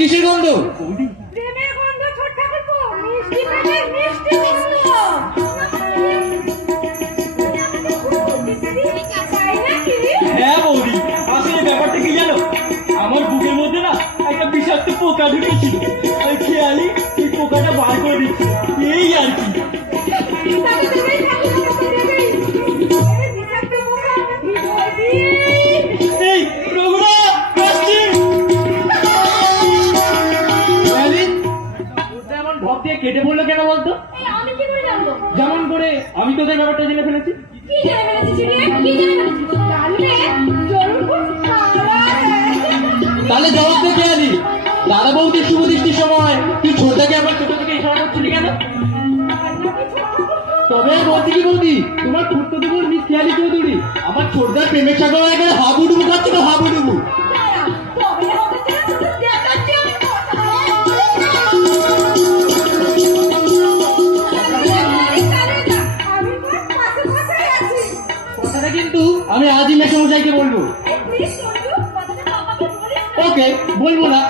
কিসের গন্ধ? হ্যাঁ বৌদি আসলে ব্যাপারটা কি জানো? আমার বুকের মধ্যে না একটা বিষাক্ত পোকা ঢুকেছিল। কেটে পড়ল কেন বলতো? যেমন করে আমি তোদের ব্যাপারটা জেনে ফেলেছি। তাহলে জবাব দে খেয়ালি দাদা বৌদির শুভ দৃষ্টির সময়। তুই ছোটদাকে আমার ছোট থেকে ইশারা করছিলি কেন? তবে বলছি কি বলতি তোমার ছোট্ট দেবুর মিস খেয়ালি চৌধুরী। আমার ছোটদার প্রেমের সাগর এখানে হাবুডুবু খাচ্ছে তো হাবুডুবু। আজই মেসমশাইকে বলব। ওকে বলব না।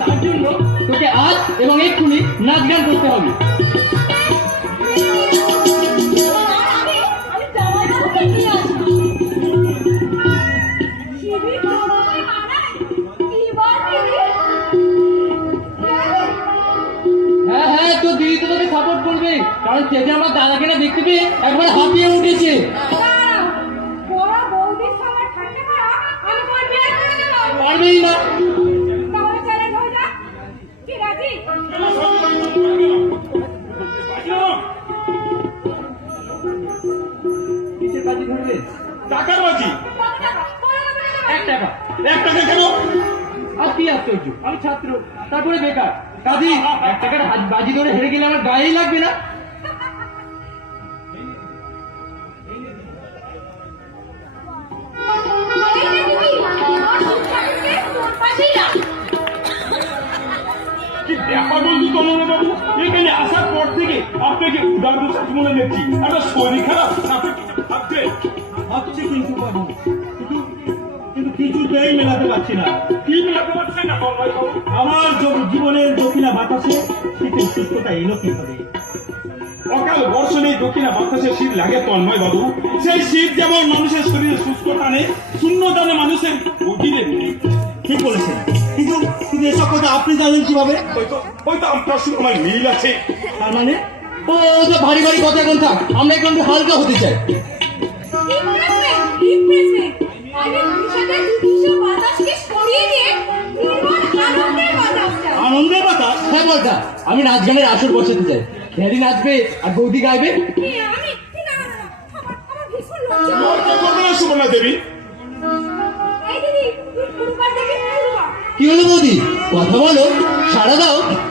তার জন্য তোকে আজ এবং এক্ষুনি নাচ গান করতে হবে। হ্যাঁ হ্যাঁ তো দিদি তোকে সাপোর্ট করবে। কারণ সে যে আমার দাদাকে না দেখতে পেয়ে একবার হাঁপিয়ে উঠেছে। দিলাম না টাকার বাজি এক টাকা। এক টাকা কেন? আর কি আশ্চর্য? আমি ছাত্র তারপরে বেকার। কাজী এক টাকার বাজি ধরে হেরে গেলে আমার গায়েই লাগবে না। কি কি আমার জীবনের দক্ষিণা বাতাসে শীতের সুস্থতা এলো কীভাবে? অকাল বর্ষণে দক্ষিণা বাতাসে শীত লাগে তন্ময় বাবু। সেই শীত যেমন মানুষের শরীরে সুস্থ টানে শূন্য টানে মানুষের অধীনে ঠিক বলেছেন। কিন্তু কিন্তু এসব কথা আপনি জানেন কীভাবে? হয়তো হয়তো আপনার সঙ্গে আমার মিল আছে। তার মানে? ও যে ভারী ভারী কথা এখন থাক আমরা একটু হালকা হতে চাই। আনন্দের বাতাস? হ্যাঁ বলটা আমি নাচ গানের আসর বসাতে চাই। খেয়ালি নাচবে আর বৌদি গাইবে? আমি কি হলো বৌদি? কথা বলো সারা দাও।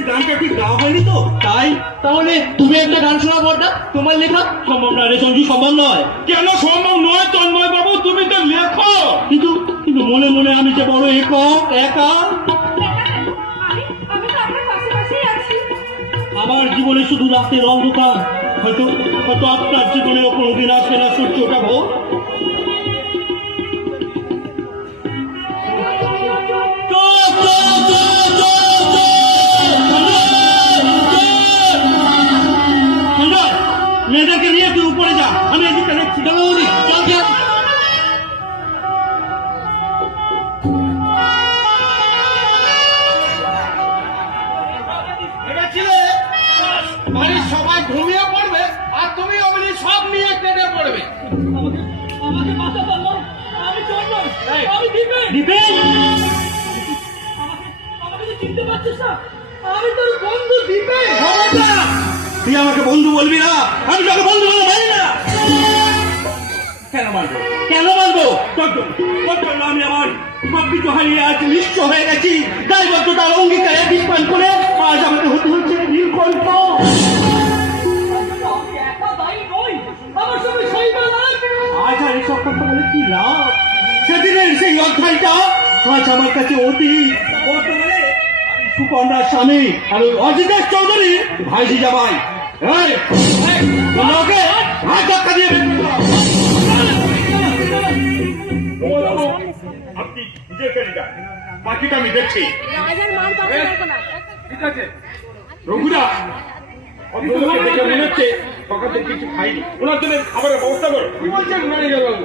গানটা ঠিক গাওয়া হয়নি তো? তাই? তাহলে তুমি একটা গান শোনা বড়টা তোমার লেখা সম্ভব নয় রে সঞ্জু সম্ভব নয়? কেন সম্ভব নয় তন্ময় বাবু? তুমি তো লেখো। কিন্তু কিন্তু মনে মনে আমি যে বড় একক একা। আমার জীবনে শুধু রাতের অন্ধকার। হয়তো হয়তো আপনার জীবনেও কোনোদিন আসবে না সূর্যটা ভোর। সব নিয়ে কেটে পড়বে। আমাকে বাঁচা পারল আমি চলবো আমি দিবে। দীপেন আমাকে চিনতে পারছিস না। আমি তোর বন্ধু দিবে। তুই আমাকে বন্ধু বলবি না? আমি তোকে বন্ধু বলে মানি না। কেন মানবো? মানবো? আমি আমার সবকিছু হারিয়ে আজ হয়ে গেছি। দায়বদ্ধতার অঙ্গীকারে বিস্মান করে আজ আমাকে হতে হচ্ছে নীলকণ্ঠ। কথা বলে কি লাভ সেদিনের সেই অধ্যায়টা আজ আমার কাছে আমি সুকন্যার স্বামী ওই অজিতেশ চৌধুরী ভাইজি জামাই ওকে হাত ধাক্কা দিয়ে আপনি বাকিটা আমি দেখছি ঠিক আছে রঘুদা দেখে মনে হচ্ছে কিছু খাইনি। ওনার জন্য খাবারের ব্যবস্থা করো। কি বলছেন ম্যানেজার বাবু?